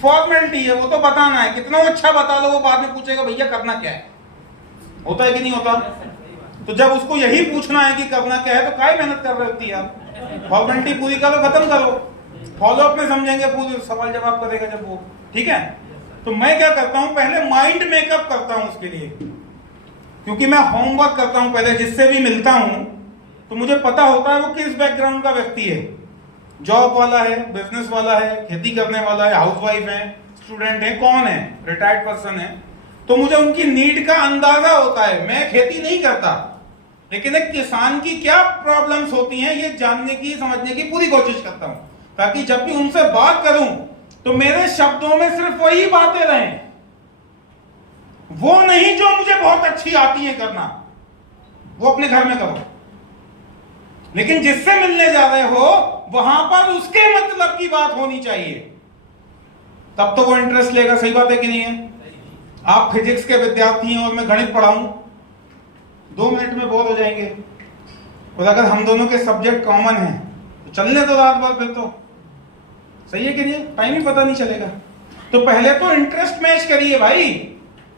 Formality है, वो तो बताना है, कितना अच्छा बता लो, वो बाद में पूछेगा भैया करना क्या है। होता है कि नहीं होता? तो जब उसको यही पूछना है कि करना क्या है तो काहे मेहनत कर रहे होती आप? फॉर्मेलिटी पूरी करो, खत्म करो, फॉलो अप में समझेंगे, पूरी सवाल जवाब करेगा जब वो। ठीक है, तो मैं क्या करता हूं, पहले माइंड मेकअप करता हूं उसके लिए, क्योंकि मैं होमवर्क करता हूं पहले। जिससे भी मिलता हूं तो मुझे पता होता है वो किस बैकग्राउंड का व्यक्ति है, जॉब वाला है, बिजनेस वाला है, खेती करने वाला है, हाउसवाइफ है, स्टूडेंट है, कौन है, रिटायर्ड पर्सन है। तो मुझे उनकी नीड का अंदाजा होता है। मैं खेती नहीं करता, लेकिन एक किसान की क्या प्रॉब्लम्स होती हैं ये जानने की, समझने की पूरी कोशिश करता हूं, ताकि जब भी उनसे बात करूं तो मेरे शब्दों में सिर्फ वही बातें रहें, वो नहीं जो मुझे बहुत अच्छी आती है करना, वो अपने घर में करो। लेकिन जिससे मिलने जा रहे हो वहां पर उसके मतलब की बात होनी चाहिए, तब तो वो इंटरेस्ट लेगा। सही बात है कि नहीं है? आप फिजिक्स के विद्यार्थी हैं और मैं गणित पढ़ाऊं, 2 मिनट में बोर हो जाएंगे। और अगर हम दोनों के सब्जेक्ट कॉमन हैं तो चलने तो रात भर फिर तो। सही है कि नहीं? टाइम ही पता नहीं चलेगा। तो पहले तो इंटरेस्ट मैच करिए भाई,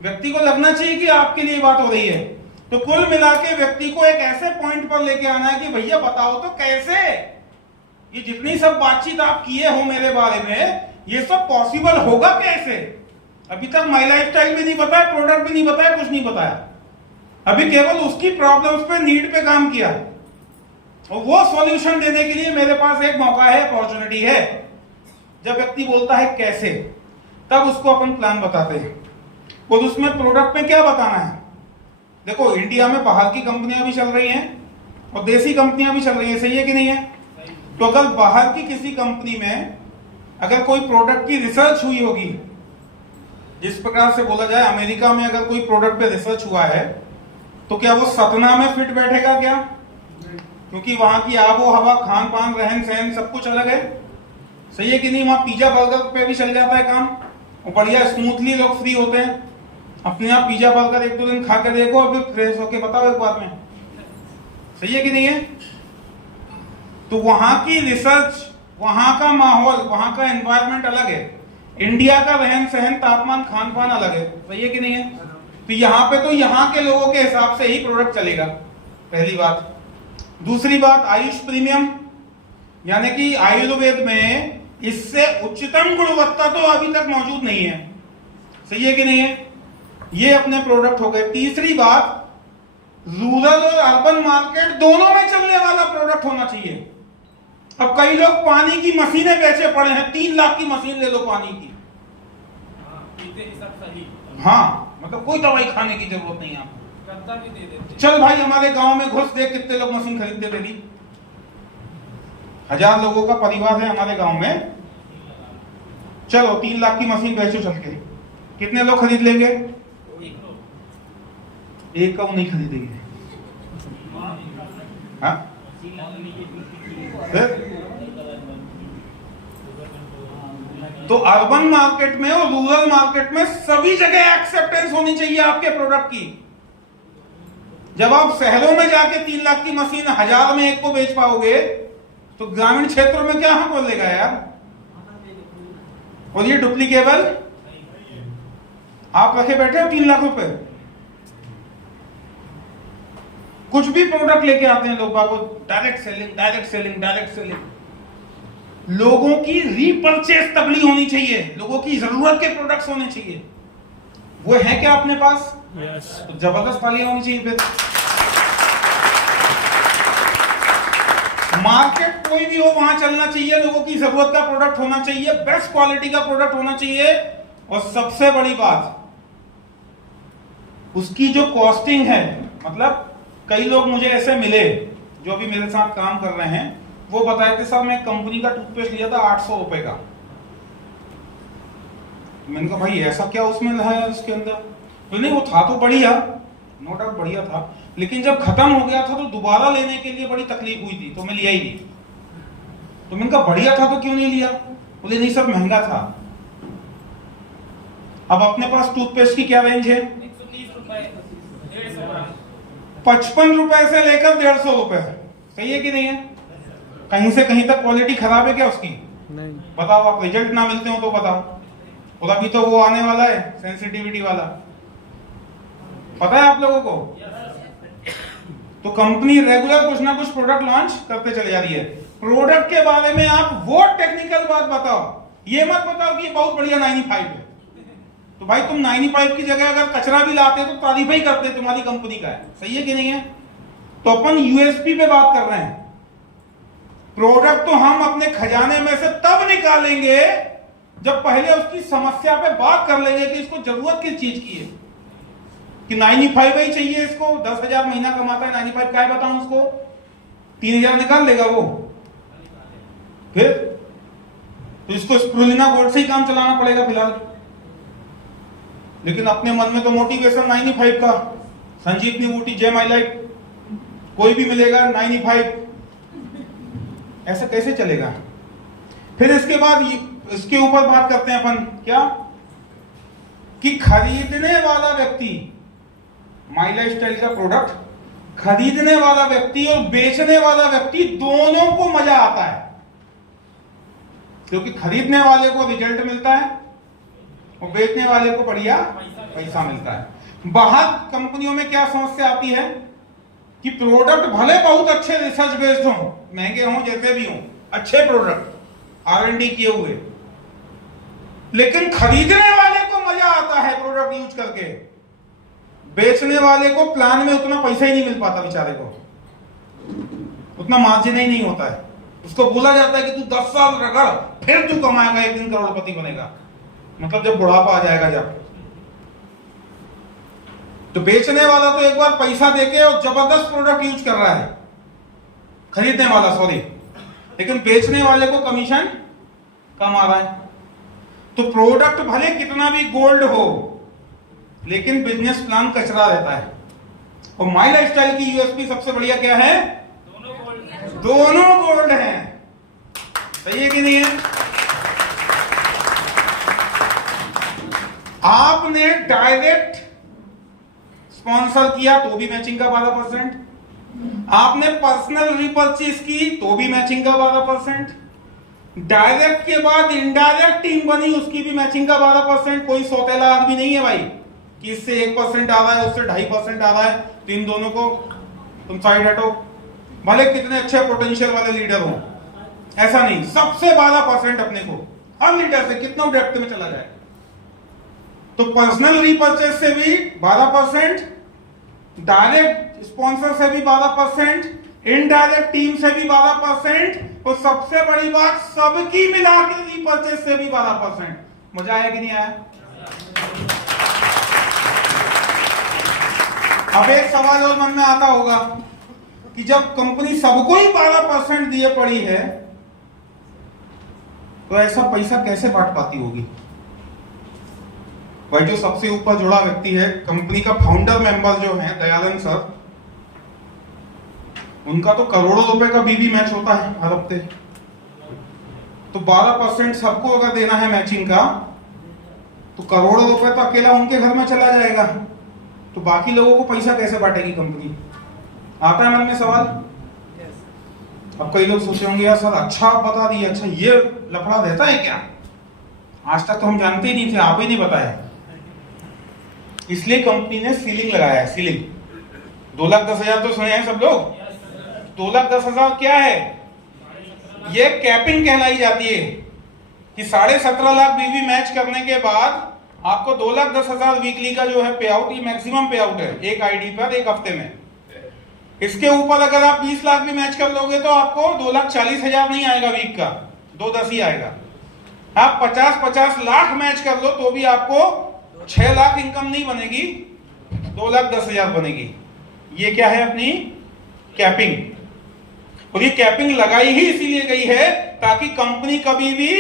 व्यक्ति को लगना चाहिए कि आपके लिए बात हो रही है। तो कुल मिला के व्यक्ति को एक ऐसे पॉइंट पर लेके आना है कि भैया बताओ तो कैसे, ये जितनी सब बातचीत आप किए हो मेरे बारे में, ये सब पॉसिबल होगा कैसे? अभी तक माई लाइफ स्टाइल भी नहीं बताया, प्रोडक्ट भी नहीं बताया, कुछ नहीं बताया। अभी केवल उसकी प्रॉब्लम्स पे, नीड पे काम किया, और वो सॉल्यूशन देने के लिए मेरे पास एक मौका है, अपॉर्चुनिटी है। जब व्यक्ति बोलता है कैसे, तब उसको अपन प्लान बताते हैं। और उसमें प्रोडक्ट में क्या बताना है? देखो, इंडिया में बाहर की कंपनियां भी चल रही हैं और देसी कंपनियां भी चल रही हैं। सही है कि नहीं है? तो अगर बाहर की किसी कंपनी में अगर कोई प्रोडक्ट की रिसर्च हुई होगी, जिस प्रकार से बोला जाए अमेरिका में अगर कोई प्रोडक्ट पे रिसर्च हुआ है, तो क्या वो सतना में फिट बैठेगा क्या? क्योंकि वहां की आबो हवा, खान पान, रहन सहन सब कुछ अलग है। सही है कि नहीं? वहां पिज्जा बर्गर पे भी चल जाता है काम, और बढ़िया स्मूथली लोग फ्री होते हैं। अपने आप पिज्जा बर्गर 1-2 दिन खा के देखो और फिर फ्रेश होके बताओ एक बार में। सही है कि नहीं है? तो वहां की रिसर्च, वहां का माहौल, वहां का एनवायरनमेंट अलग है। इंडिया का रहन सहन, तापमान, खान पान अलग है। सही है कि नहीं है? तो यहाँ पे तो यहाँ के लोगों के हिसाब से ही प्रोडक्ट चलेगा, पहली बात। दूसरी बात, आयुष प्रीमियम, यानी कि आयुर्वेद में इससे उच्चतम गुणवत्ता तो अभी तक मौजूद नहीं है। सही है कि नहीं है? ये अपने प्रोडक्ट हो गए। तीसरी बात, रूरल और अर्बन मार्केट दोनों में चलने वाला प्रोडक्ट होना चाहिए। अब कई लोग पानी की मशीनें बेचे पड़े हैं, 3 लाख की मशीन ले लो पानी की। हाँ, मतलब कोई दवाई खाने की जरूरत नहीं है आपको। चल भाई हमारे गांव में घुस, देख कितने लोग मशीन खरीदते डेली। 1000 लोगों का परिवार है हमारे गांव में, चलो 3 लाख की मशीन बेचो चल के, कितने लोग खरीद लेंगे? एक का नहीं खरीदेंगे। हाँ? तो अर्बन मार्केट में और रूरल मार्केट में सभी जगह एक्सेप्टेंस होनी चाहिए आपके प्रोडक्ट की। जब आप शहरों में जाके 3 लाख की मशीन 1000 में एक को बेच पाओगे, तो ग्रामीण क्षेत्रों में क्या हम बोलेगा यार? और ये डुप्लीकेबल आप रखे बैठे हो 3 लाख रुपए। कुछ भी प्रोडक्ट लेके आते हैं लोग बागो, direct selling, direct selling, direct selling. लोगों की रीपर्चेस तगड़ी होनी चाहिए, लोगों की जरूरत के प्रोडक्ट्स होने चाहिए। वो है क्या अपने पास? yes. तो जबरदस्त तालियां होनी चाहिए। फिर मार्केट कोई भी हो वहां चलना चाहिए, लोगों की जरूरत का प्रोडक्ट होना चाहिए, बेस्ट क्वालिटी का प्रोडक्ट होना चाहिए, और सबसे बड़ी बात उसकी जो कॉस्टिंग है। मतलब कई लोग मुझे ऐसे मिले जो अभी मेरे साथ काम कर रहे हैं, वो बताए थे साहब मैं कंपनी का टूथपेस्ट लिया था 800 रुपए का। मैंने कहा भाई ऐसा क्या उसमें है उसके अंदर? तो नहीं, वो था तो बढ़िया, नो डाउट बढ़िया था, लेकिन जब खत्म हो गया था तो दोबारा लेने के लिए बड़ी तकलीफ हुई थी, तो मैं लिया ही नहीं। तो मैंने कहा बढ़िया था तो क्यों नहीं लिया? बोले नहीं सर महंगा था। अब अपने पास टूथपेस्ट की क्या रेंज है? 55 रुपए से लेकर 150 रुपए। सही है कि नहीं है? कहीं से कहीं तक क्वालिटी खराब है क्या उसकी? नहीं। बताओ, आप रिजल्ट ना मिलते हो तो बताओ। और अभी तो वो आने वाला है सेंसिटिविटी वाला, पता है आप लोगों को। तो कंपनी रेगुलर कुछ ना कुछ प्रोडक्ट लॉन्च करते चले जा रही है। प्रोडक्ट के बारे में आप वो टेक्निकल बात बताओ, ये मत बताओ कि ये बहुत बढ़िया 95 है। तो भाई तुम 95 की जगह अगर कचरा भी लाते तो तारीफ ही करते तुम्हारी कंपनी का है, सही है कि नहीं है। तो अपन यूएसपी पे बात कर रहे हैं। प्रोडक्ट तो हम अपने खजाने में से तब निकालेंगे जब पहले उसकी समस्या पे बात कर लेंगे कि इसको जरूरत किस चीज की है। कि 95 ही चाहिए इसको, 10,000 महीना कमाता है, 95 क्या बताऊं उसको, 3,000 निकाल लेगा वो। फिर तो इसको स्प्रुलिना गोल्ड से ही काम चलाना पड़ेगा फिलहाल। लेकिन अपने मन में तो मोटिवेशन 95 का, संजीवनी बूटी जे माई लाइफ, कोई भी मिलेगा 95, ऐसा कैसे चलेगा। फिर इसके बाद इसके ऊपर बात करते हैं अपन क्या, कि खरीदने वाला व्यक्ति, माई लाइफ स्टाइल का प्रोडक्ट खरीदने वाला व्यक्ति और बेचने वाला व्यक्ति दोनों को मजा आता है, क्योंकि खरीदने वाले को रिजल्ट मिलता है और बेचने वाले को बढ़िया पैसा मिलता है। बाहर कंपनियों में क्या समस्या आती है कि प्रोडक्ट भले बहुत अच्छे रिसर्च बेस्ड हो, महंगे हों, जैसे भी हों, अच्छे प्रोडक्ट R&D किए हुए, लेकिन खरीदने वाले को मजा आता है प्रोडक्ट यूज करके, बेचने वाले को प्लान में उतना पैसा ही नहीं मिल पाता, बेचारे को उतना मार्जिन ही नहीं होता है। उसको बोला जाता है कि तू 10 साल रगड़, फिर तू कमाएगा, एक दिन करोड़पति बनेगा, मतलब जब बुढ़ापा आ जाएगा जब। तो बेचने वाला तो एक बार पैसा देके और जबरदस्त प्रोडक्ट यूज कर रहा है, खरीदने वाला सॉरी, लेकिन बेचने वाले को कमीशन कम आ रहा है। तो प्रोडक्ट भले कितना भी गोल्ड हो, लेकिन बिजनेस प्लान कचरा रहता है। और माई लाइफ स्टाइल की यूएसपी सबसे बढ़िया क्या है, दोनों गोल्ड हैं, सही है कि नहीं है। आपने डायरेक्ट स्पॉन्सर किया तो भी मैचिंग का 12%, आपने पर्सनल रिपर्चेज की तो भी मैचिंग का 12%, डायरेक्ट के बाद इनडायरेक्ट टीम बनी उसकी भी मैचिंग का 12%। कोई सौतेला आदमी नहीं है भाई कि इससे 1% आ रहा है उससे 2.5% आ रहा है, तो इन दोनों को तुम साइड हटो, भले कितने अच्छे पोटेंशियल वाले लीडर हो, ऐसा नहीं, सबसे 12% अपने को, हर लीडर से कितना डेप्थ में चला जाए। तो पर्सनल रिपर्चेज से भी 12%, डायरेक्ट स्पॉन्सर से भी 12%, इनडायरेक्ट टीम से भी 12%, और सबसे बड़ी बात सबकी मिला के रिपर्चेज से भी 12%। मजा आया कि नहीं आया। अब एक सवाल और मन में आता होगा कि जब कंपनी सबको ही 12% दिए पड़ी है तो ऐसा पैसा कैसे बांट पाती होगी। भाई जो सबसे ऊपर जुड़ा व्यक्ति है, कंपनी का फाउंडर मेंबर जो है दयानंद सर, उनका तो करोड़ों रुपए का बीबी मैच होता है हर हफ्ते। तो 12% सबको अगर देना है मैचिंग का, तो करोड़ों रुपए तो अकेला उनके घर में चला जाएगा, तो बाकी लोगों को पैसा कैसे बांटेगी कंपनी। आता है मन में सवाल। अब कई लोग सोचे होंगे यार सर अच्छा बता दिए, अच्छा ये लफड़ा रहता है क्या, आज तक तो हम जानते ही नहीं थे, आप ही नहीं बताया। इसलिए कंपनी ने सीलिंग लगाया है, सीलिंग 2,10,000 तो सुने हैं सब लोग। 2,10,000 क्या है, ये कैपिंग कहलाई जाती है कि 17.5 लाख बीवी मैच करने के बाद आपको 2,10,000 वीकली का जो है पे आउट, ये मैक्सिमम पे आउट है एक आईडी पर एक हफ्ते में। इसके ऊपर अगर आप 20 लाख भी मैच कर लोगे तो आपको 2,40,000 नहीं आएगा वीक का, 2,10 ही आएगा। आप 50 लाख मैच कर लो तो भी आपको 6 लाख इनकम नहीं बनेगी, 2,10,000 बनेगी। ये क्या है अपनी कैपिंग। और ये कैपिंग लगाई ही इसीलिए गई है ताकि कंपनी कभी भी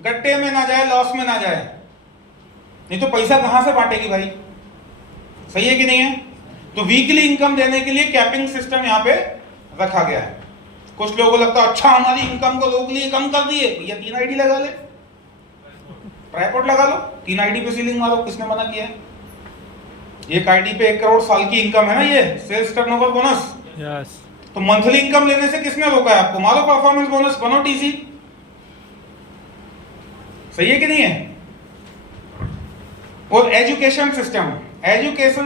गड्ढे में ना जाए, लॉस में ना जाए, नहीं तो पैसा कहां से बांटेगी भाई, सही है कि नहीं है। तो वीकली इनकम देने के लिए कैपिंग सिस्टम यहां पे रखा गया है। कुछ लोगों को लगता है अच्छा हमारी इनकम को लोग लिए कम कर दिए, भैया 3 आईडी लगा ले, ट्राइपॉड लगा लो, 3 आईडी पे सीलिंग मारो, किसने मना किया है। एक आईडी पे 1 करोड़ साल की इनकम है ना, ये सेल्स टर्नओवर बोनस। यस। तो मंथली इनकम लेने से किसने रोका है आपको, मारो परफॉर्मेंस बोनस, बनो टीसी, सही है कि नहीं है। और एजुकेशन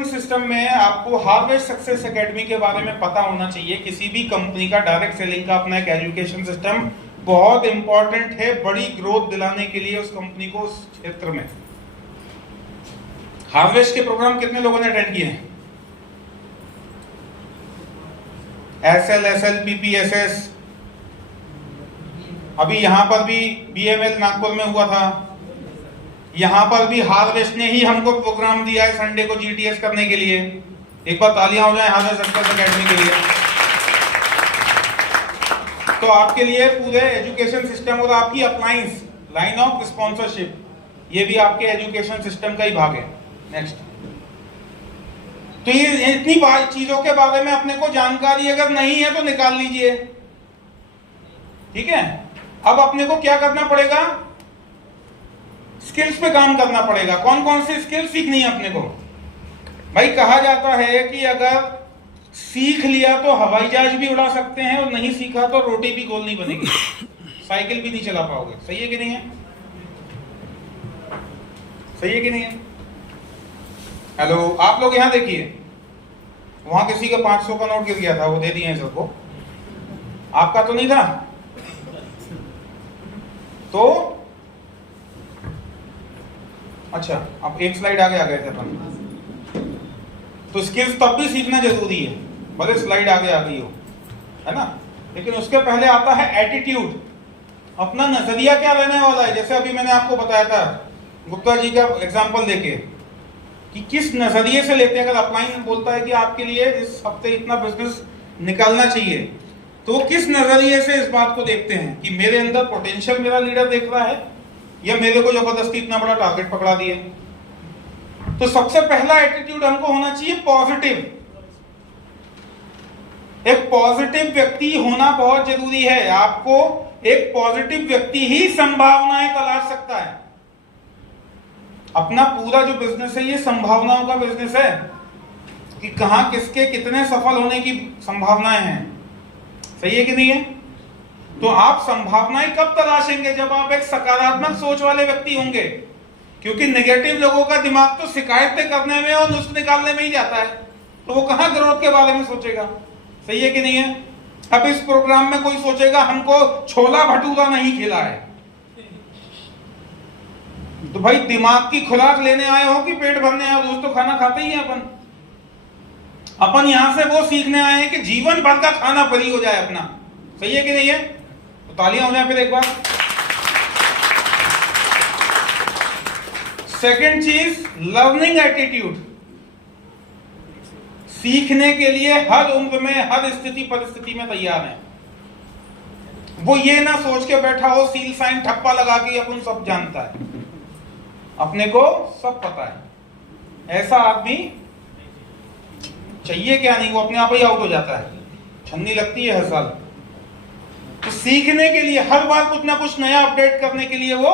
सिस्टम में आपको हार्वेस्ट सक्सेस एकेडमी के बारे में पता होना चाहिए। किसी भी कंपनी का डायरेक्ट सेलिंग का अपना एक एजुकेशन सिस्टम बहुत इंपॉर्टेंट है, बड़ी ग्रोथ दिलाने के लिए उस कंपनी को उस क्षेत्र में। हार्वेस्ट के प्रोग्राम कितने लोगों ने अटेंड किए हैं? SL, PPSS, अभी यहां पर भी BML नागपुर में हुआ था, यहां पर भी हार्वेस्ट ने ही हमको प्रोग्राम दिया है संडे को GTS करने के लिए। एक बार तालियां हो जाए हार्वेस्ट सक्सेस एकेडमी के लिए। तो आपके लिए पूरे एजुकेशन सिस्टम और आपकी अप्लायंस लाइन ऑफ स्पॉन्सरशिप, ये भी आपके एजुकेशन सिस्टम का ही भाग है। नेक्स्ट, तो ये इतनी चीजों के बारे में अपने को जानकारी अगर नहीं है तो निकाल लीजिए, ठीक है। अब अपने को क्या करना पड़ेगा? स्किल्स पे काम करना पड़ेगा। कौन कौन सी स्किल सीखनी है अपने को? भाई कहा जाता है कि अगर सीख लिया तो हवाई जहाज भी उड़ा सकते हैं, और नहीं सीखा तो रोटी भी गोल नहीं बनेगी, साइकिल भी नहीं चला पाओगे। सही है कि नहीं है? सही है कि नहीं है? हेलो, आप लोग यहां देखिए, वहां किसी का 500 का नोट गिर गया था, वो दे दिए सबको, आपका तो नहीं था। तो अच्छा, अब एक स्लाइड आगे आ गए थे अपन। तो स्किल्स तब भी सीखना जरूरी है, भले स्लाइड आगे आ गई हो, है ना। लेकिन उसके पहले आता है एटीट्यूड। अपना नजरिया क्या रहने वाला है। जैसे अभी मैंने आपको बताया था गुप्ता जी का एग्जांपल देके कि किस नजरिए से लेते हैं। अगर अपलाइन बोलता है कि आपके लिए इस हफ्ते इतना बिजनेस निकालना चाहिए, तो वो किस नजरिए से इस बात को देखते हैं कि मेरे अंदर पोटेंशियल मेरा लीडर देख रहा है, या मेरे को जबरदस्ती इतना बड़ा टारगेट पकड़ा दिए। तो सबसे पहला एटीट्यूड हमको होना चाहिए पॉजिटिव। एक पॉजिटिव व्यक्ति होना बहुत जरूरी है। आपको एक पॉजिटिव व्यक्ति ही संभावनाएं तलाश सकता है। अपना पूरा जो बिजनेस है ये संभावनाओं का बिजनेस है कि कहां किसके कितने सफल होने की संभावनाएं हैं। सही है कि नहीं है? तो आप संभावनाएं कब तलाशेंगे? जब आप एक सकारात्मक सोच वाले व्यक्ति होंगे, क्योंकि नेगेटिव लोगों का दिमाग तो शिकायतें करने में और नुस्खे निकालने में ही जाता है, तो वो कहां ग्रोथ के बारे में सोचेगा। सही है कि नहीं है? अब इस प्रोग्राम में कोई सोचेगा हमको छोला भटूरा नहीं खिला है, तो भाई दिमाग की खुराक लेने आए हो कि पेट भरने आए हो? दोस्तों, खाना खाते ही हैं अपन यहां से वो सीखने आए हैं कि जीवन भर का खाना फ्री हो जाए अपना। सही है कि नहीं है? तो तालियां हो जाए फिर एक बार। सेकंड चीज, लर्निंग एटीट्यूड। सीखने के लिए हर उम्र में, हर स्थिति परिस्थिति में तैयार है। वो ये ना सोच के बैठा हो सील साइन ठप्पा लगा के अपन सब जानता है, अपने को सब पता है। ऐसा आदमी चाहिए क्या नहीं, वो अपने आप ही आउट हो जाता है, छन्नी लगती है हर साल। तो सीखने के लिए हर बार कुछ ना कुछ नया अपडेट करने के लिए वो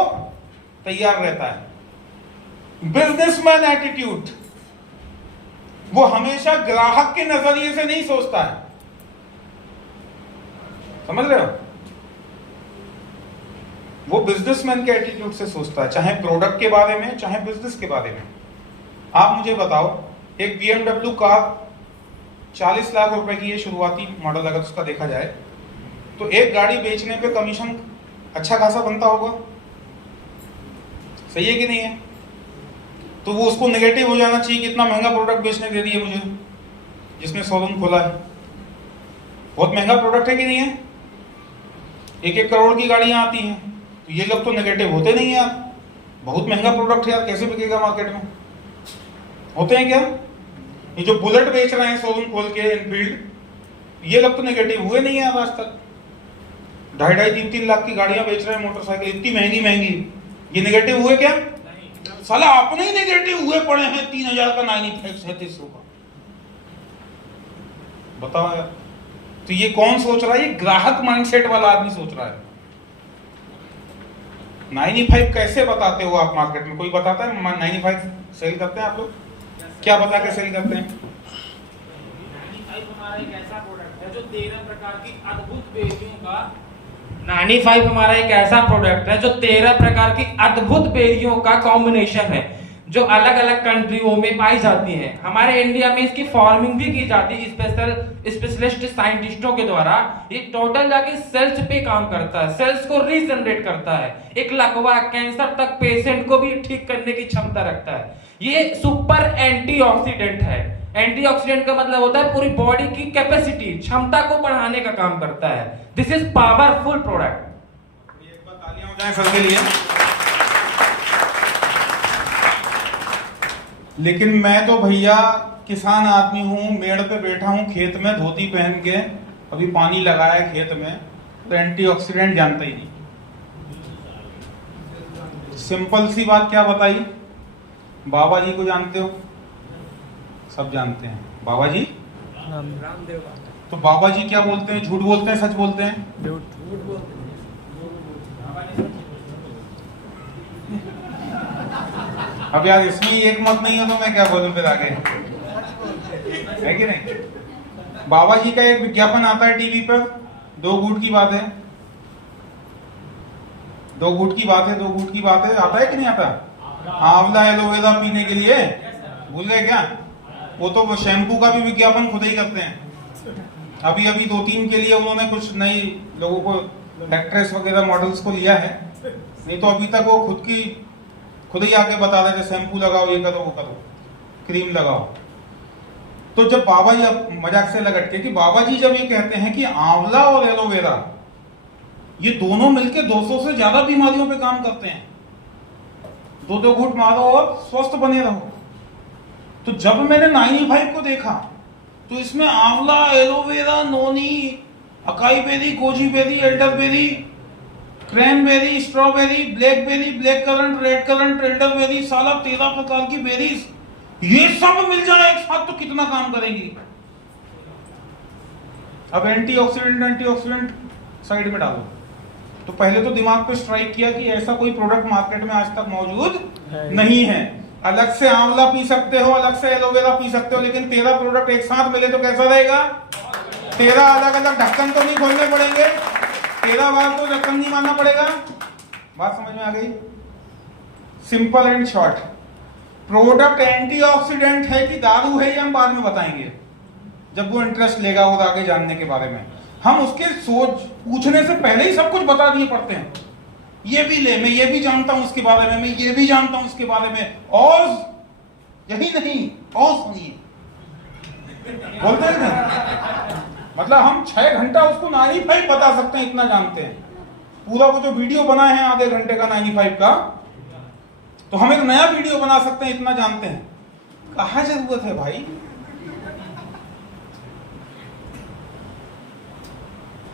तैयार रहता है। बिजनेसमैन एटीट्यूड, वो हमेशा ग्राहक के नजरिए से नहीं सोचता है। समझ रहे हो? वो बिजनेसमैन के एटीट्यूड से सोचता है, चाहे प्रोडक्ट के बारे में, चाहे बिजनेस के बारे में। आप मुझे बताओ, एक BMW कार 40 लाख रुपए की, ये शुरुआती मॉडल अगर उसका देखा जाए, तो एक गाड़ी बेचने पे कमीशन अच्छा खासा बनता होगा। सही है कि नहीं है? तो वो उसको नेगेटिव हो जाना चाहिए कि इतना महंगा प्रोडक्ट बेचने दे दिए मुझे, जिसने शोरूम खोला है। बहुत महंगा प्रोडक्ट है कि नहीं है? 1-1 करोड़ की गाड़ियां आती हैं, तो ये लोग तो नेगेटिव होते नहीं है यार, बहुत महंगा प्रोडक्ट है यार, कैसे बिकेगा मार्केट में? होते हैं क्या? ये जो बुलेट बेच रहे हैं शोरूम खोल के एनफील्ड, ये लोग तो नेगेटिव हुए नहीं है आज तक। 2.5, 3 लाख की गाड़ियां बेच रहे हैं, मोटरसाइकिल इतनी महंगी महंगी, ये नेगेटिव हुए क्या? साला अपने ही नेगेटिव हुए पड़े हैं। 3000 का 3700 का, बताओ यार। तो ये कौन सोच रहा है? ये ग्राहक माइंडसेट वाला आदमी सोच रहा है। 95 कैसे बताते हो आप मार्केट में? कोई बताता है 95 सेल करते हैं आप लोग? क्या बता के सेल करते हैं? 95 हमारा एक ऐसा प्रोडक्ट है जो 13 प्रकार की अद्भुत बेरियों का 95 हमारा एक ऐसा प्रोडक्ट है जो 13 प्रकार की अद्भुत बेरियों का कॉम्बिनेशन है। जो अलग अलग कंट्रियों में पाई जाती है। हमारे इंडिया में इसकी फार्मिंग भी की जाती है स्पेशलिस्ट साइंटिस्टों के द्वारा। ये टोटल जाके सेल्स पे काम करता है, सेल्स को रीजनरेट करता है, एक लकवा कैंसर तक पेशेंट को भी ठीक करने की क्षमता रखता है। ये सुपर एंटीऑक्सीडेंट है। एंटीऑक्सीडेंट का मतलब होता है पूरी बॉडी की कैपेसिटी, क्षमता को बढ़ाने का काम करता है। This is powerful product. एक बार तालियां हो जाएं सर के लिए। लेकिन मैं तो भैया किसान आदमी हूं, मेड़ पे बैठा हूं खेत में धोती पहन के, अभी पानी लगाया खेत में, तो एंटीऑक्सीडेंट जानता ही नहीं। सिंपल सी बात क्या बताई, बाबा जी को जानते हो, सब जानते हैं बाबा जी, रामदेव। तो बाबा जी क्या बोलते हैं, झूठ बोलते हैं सच बोलते हैं? झूठ बोलते हैं। अब यार इसमें ही एक मत नहीं है तो मैं क्या बोलूं फिर आगे, है कि नहीं? बाबा जी का एक विज्ञापन आता है टीवी पर, 2 घूंट की बात है, 2 घूंट की बात है, 2 घूंट की बात है, आता है कि नहीं आता? आंवला एलोवेरा पीने के लिए, भूल गए क्या? वो तो वो शैम्पू का भी विज्ञापन खुद ही करते हैं। अभी अभी 2-3 के लिए उन्होंने कुछ नई लोगों को, एक्ट्रेस वगैरह मॉडल्स को लिया है, नहीं तो अभी तक वो खुद ही आके बता रहे थे शैम्पू लगाओ, ये करो, वो करो, क्रीम लगाओ। तो जब बाबा जी, अब मजाक से लगट के, कि बाबा जी जब ये कहते हैं कि आंवला और एलोवेरा ये दोनों मिलके 200 से ज्यादा बीमारियों पे काम करते हैं, 2-2 घूंट मारो और स्वस्थ बने रहो। तो जब मैंने 95 को देखा तो इसमें amla, aloe vera, noni, acai berry, goji berry, elderberry, cranberry, strawberry, blackberry, black currant, red currant, elderberry, साला 13 प्रकार की बेरीज, ये सब मिल जाए एक साथ तो कितना काम करेंगी। अब एंटीऑक्सीडेंट साइड में डालो, तो पहले तो दिमाग पे स्ट्राइक किया कि ऐसा कोई प्रोडक्ट मार्केट में आज तक मौजूद नहीं है। अलग से आंवला पी सकते हो, अलग से एलोवेरा पी सकते हो, लेकिन 13 प्रोडक्ट एक साथ मिले तो कैसा रहेगा? 13 अलग अलग ढक्कन तो नहीं खोलने पड़ेंगे, 13 बार तो ढक्कन नहीं मारना पड़ेगा। बात समझ में आ गई? Simple and short, product antioxidant है कि दारू है ये हम बाद में बताएंगे, जब वो इंटरेस्ट लेगा और आगे जानने के बारे में। हम उसके सोच पूछने से पहले ही सब कुछ बता दिए पड़ते हैं, ये भी ले, मैं ये भी जानता हूं उसके बारे में, मैं ये भी जानता हूं उसके बारे में, और यही नहीं और सुनिए, बोलते हैं ना, मतलब हम 6 घंटा उसको 95 बता सकते हैं, इतना जानते हैं। पूरा वो जो वीडियो बना है आधे घंटे का 95 का, तो हम एक नया वीडियो बना सकते हैं, इतना जानते हैं। कहाँ जरूरत है भाई?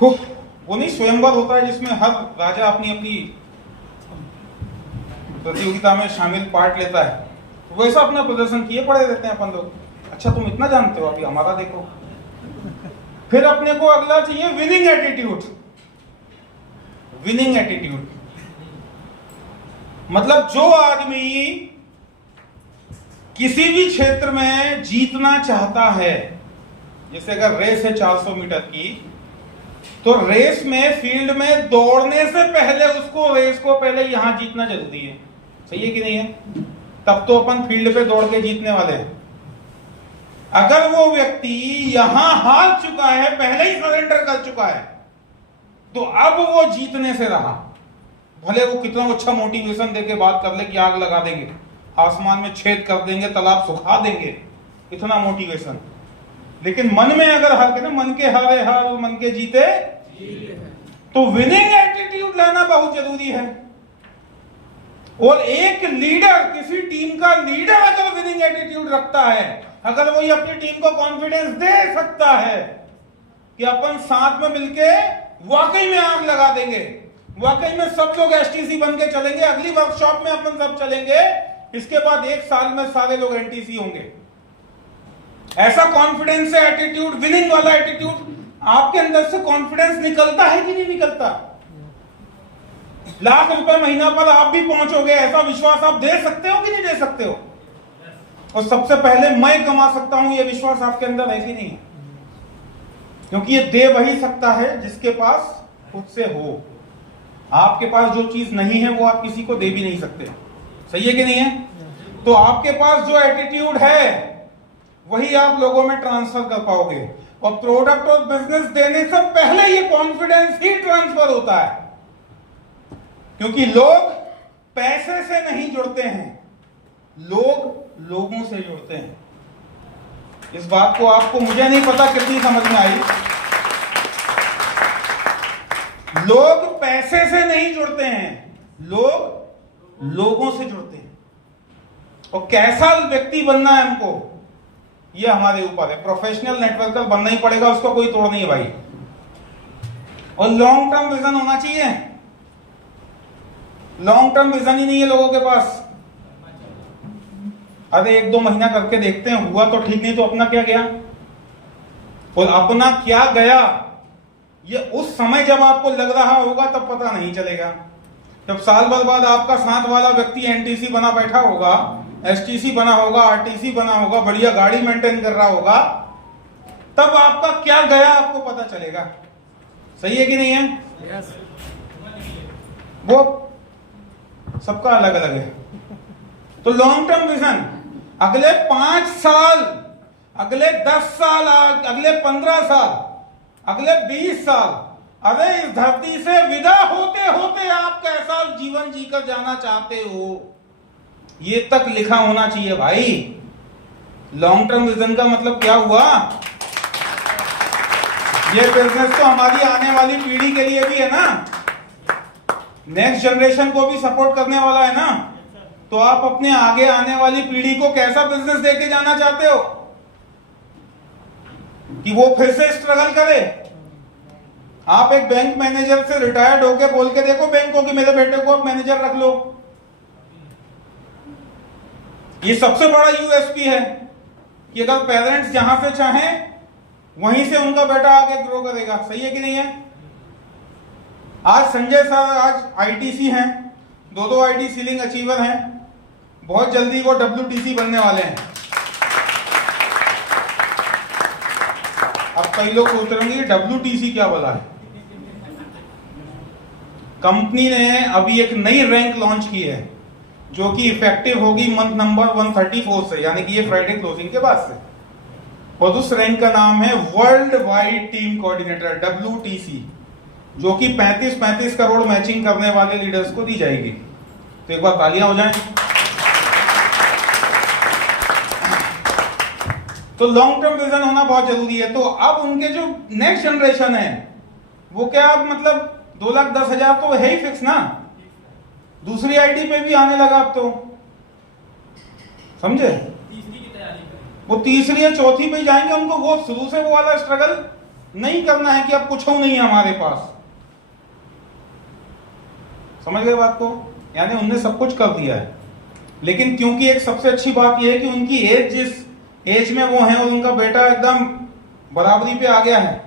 वो नहीं स्वयंवर होता है जिसमें हर राजा अपनी अपनी प्रतियोगिता में शामिल पार्ट लेता है, तो वैसा अपना प्रदर्शन किए पड़े रहते हैं अपन लोग। अच्छा तुम इतना जानते हो, अभी हमारा देखो। फिर अपने को अगला चाहिए विनिंग एटीट्यूड। विनिंग एटीट्यूड मतलब जो आदमी किसी भी क्षेत्र में जीतना चाहता है, जैसे अगर रेस है 400 मीटर की, तो रेस में फील्ड में दौड़ने से पहले उसको रेस को पहले यहां जीतना जरूरी है। सही है कि नहीं है? तब तो अपन फील्ड पे दौड़ के जीतने वाले हैं। अगर वो व्यक्ति यहां हार चुका है, पहले ही सरेंडर कर चुका है, तो अब वो जीतने से रहा, भले वो कितना अच्छा मोटिवेशन देके बात कर ले कि आग लगा देंगे, आसमान में छेद कर देंगे, तालाब सुखा देंगे, इतना मोटिवेशन, लेकिन मन में अगर हार के ना, मन के हारे हार और मन के जीते, तो विनिंग एटीट्यूड लाना बहुत जरूरी है। और एक लीडर, किसी टीम का लीडर अगर विनिंग एटीट्यूड रखता है, अगर वो अपनी टीम को कॉन्फिडेंस दे सकता है कि अपन साथ में मिलके वाकई में आग लगा देंगे, वाकई में सब लोग एसटीसी बन के चलेंगे, अगली वर्कशॉप में अपन सब चलेंगे, इसके बाद 1 साल में सारे लोग एनटीसी होंगे, ऐसा कॉन्फिडेंस है, एटीट्यूड, विनिंग वाला एटीट्यूड, आपके अंदर से कॉन्फिडेंस निकलता है कि नहीं निकलता? लाख रुपए महीना पर आप भी पहुंचोगे, ऐसा विश्वास आप दे सकते हो कि नहीं दे सकते हो? और सबसे पहले मैं कमा सकता हूं, यह विश्वास आपके अंदर है कि नहीं? क्योंकि ये दे वही सकता है जिसके पास खुद से हो। आपके पास जो चीज नहीं है वो आप किसी को दे भी नहीं सकते। सही है कि नहीं है? तो आपके पास जो एटीट्यूड है वही आप लोगों में ट्रांसफर कर पाओगे। और प्रोडक्ट और बिजनेस देने से पहले ये कॉन्फिडेंस ही ट्रांसफर होता है, क्योंकि लोग पैसे से नहीं जुड़ते हैं, लोग लोगों से जुड़ते हैं। इस बात को आपको, मुझे नहीं पता कितनी समझ में आई। लोग पैसे से नहीं जुड़ते हैं, लोग लोगों से जुड़ते हैं। और कैसा व्यक्ति बनना है हमको, ये हमारे ऊपर है। प्रोफेशनल नेटवर्कर बनना ही पड़ेगा, उसका कोई तोड़ नहीं है भाई। और लॉन्ग टर्म विजन होना चाहिए। लॉन्ग टर्म विजन ही नहीं है लोगों के पास। अरे 1-2 महीना करके देखते हैं, हुआ तो ठीक, नहीं तो अपना क्या गया। और अपना क्या गया ये उस समय जब आपको लग रहा होगा तब पता नहीं चलेगा। जब साल भर बाद आपका साथ वाला व्यक्ति एनटीसी बना बैठा होगा, एसटीसी बना होगा, आरटीसी बना होगा, बढ़िया गाड़ी मेंटेन कर रहा होगा, तब आपका क्या गया आपको पता चलेगा। सही है कि नहीं है? yes. वो सबका अलग अलग है। तो लॉन्ग टर्म विजन, अगले 5 साल, अगले 10 साल, अगले 15 साल, अगले 20 साल, अरे इस धरती से विदा होते होते आप कैसा जीवन जीकर जाना चाहते हो, ये तक लिखा होना चाहिए भाई। लॉन्ग टर्म विजन का मतलब क्या हुआ? ये बिजनेस तो हमारी आने वाली पीढ़ी के लिए भी है ना, नेक्स्ट जनरेशन को भी सपोर्ट करने वाला है ना। तो आप अपने आगे आने वाली पीढ़ी को कैसा बिजनेस देके जाना चाहते हो कि वो फिर से स्ट्रगल करे? आप एक बैंक मैनेजर से रिटायर्ड होके बोल के देखो बैंक को कि मेरे बेटे को आप मैनेजर रख लो। ये सबसे बड़ा यूएसपी है कि अगर पेरेंट्स जहां से चाहें वहीं से उनका बेटा आगे ग्रो करेगा। सही है कि नहीं है? आज संजय सर आज आईटीसी हैं, 2 आईटी सीलिंग अचीवर हैं, बहुत जल्दी वो डब्ल्यूटीसी बनने वाले हैं। अब कई लोग सोच रहे होंगे डब्ल्यूटीसी क्या बोला है। कंपनी ने अभी एक नई रैंक लॉन्च की है जो कि इफेक्टिव होगी मंथ नंबर 134 से, यानी कि ये फ्राइडे क्लोजिंग के बाद से। और उस रैंक का नाम है world wide team coordinator, WTC, जो कि 35 करोड़ मैचिंग करने वाले लीडर्स को दी जाएगी। तो एक बार तालियां हो जाएं। तो लॉन्ग टर्म विजन होना बहुत जरूरी है। तो अब उनके जो नेक्स्ट जनरेशन है वो क्या, अब मतलब 2,10,000 तो है ही फिक्स ना, दूसरी आईटी पे भी आने लगा अब तो, समझे? वो तीसरी या चौथी पे जाएंगे, उनको वो शुरू से वो वाला स्ट्रगल नहीं करना है कि अब कुछ हो नहीं है हमारे पास। समझ गए बात को? यानी उनने सब कुछ कर दिया है, लेकिन क्योंकि एक सबसे अच्छी बात यह है कि उनकी एज, जिस एज में वो है और उनका बेटा एकदम बराबरी पे आ गया है,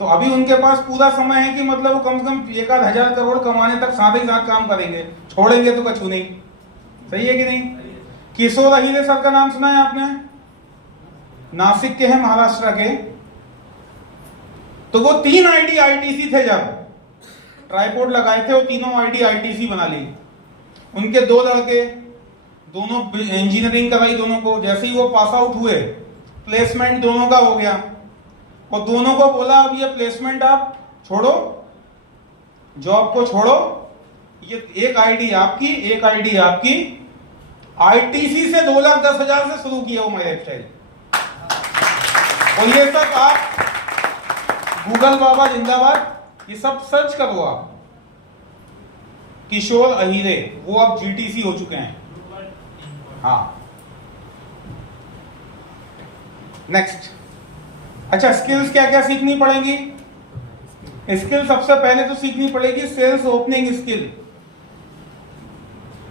तो अभी उनके पास पूरा समय है कि मतलब वो कम से कम 1,000 करोड़ कमाने तक साथ ही साथ काम करेंगे, छोड़ेंगे तो कछु नहीं। सही है कि नहीं? किशोर अहिरे सर का नाम सुना है आपने? नासिक के हैं, महाराष्ट्र के। तो वो 3 आईटी आईटीसी थे, जब ट्राइपोड लगाए थे वो तीनों आईटी आईटीसी बना ली। उनके 2 लड़के, दोनों इंजीनियरिंग कराई दोनों को। जैसे ही वो पास आउट हुए प्लेसमेंट दोनों का हो गया, और दोनों को बोला अब ये प्लेसमेंट आप छोड़ो, जॉब को छोड़ो, ये एक आईडी आपकी, एक आईडी आपकी। आईटीसी से 2,10,000 से शुरू किया वो मेरा स्टाइल। और ये सब आप गूगल बाबा जिंदाबाद, ये सब सर्च करो आप, किशोर अहिरे, वो अब जीटीसी हो चुके हैं। हाँ, नेक्स्ट। अच्छा, स्किल्स क्या क्या सीखनी पड़ेगी? स्किल सबसे पहले तो सीखनी पड़ेगी सेल्स ओपनिंग स्किल।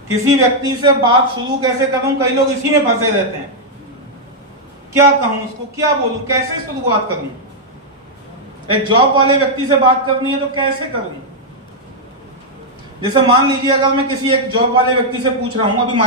किसी व्यक्ति से बात शुरू कैसे करूं, कई लोग इसी में फंसे रहते हैं। क्या कहूं उसको, क्या बोलूं, कैसे शुरुआत करूं? एक जॉब वाले व्यक्ति से बात करनी है तो कैसे करूं? जैसे मान लीजिए अगर मैं किसी एक जॉब वाले व्यक्ति से पूछ रहा हूं, अभी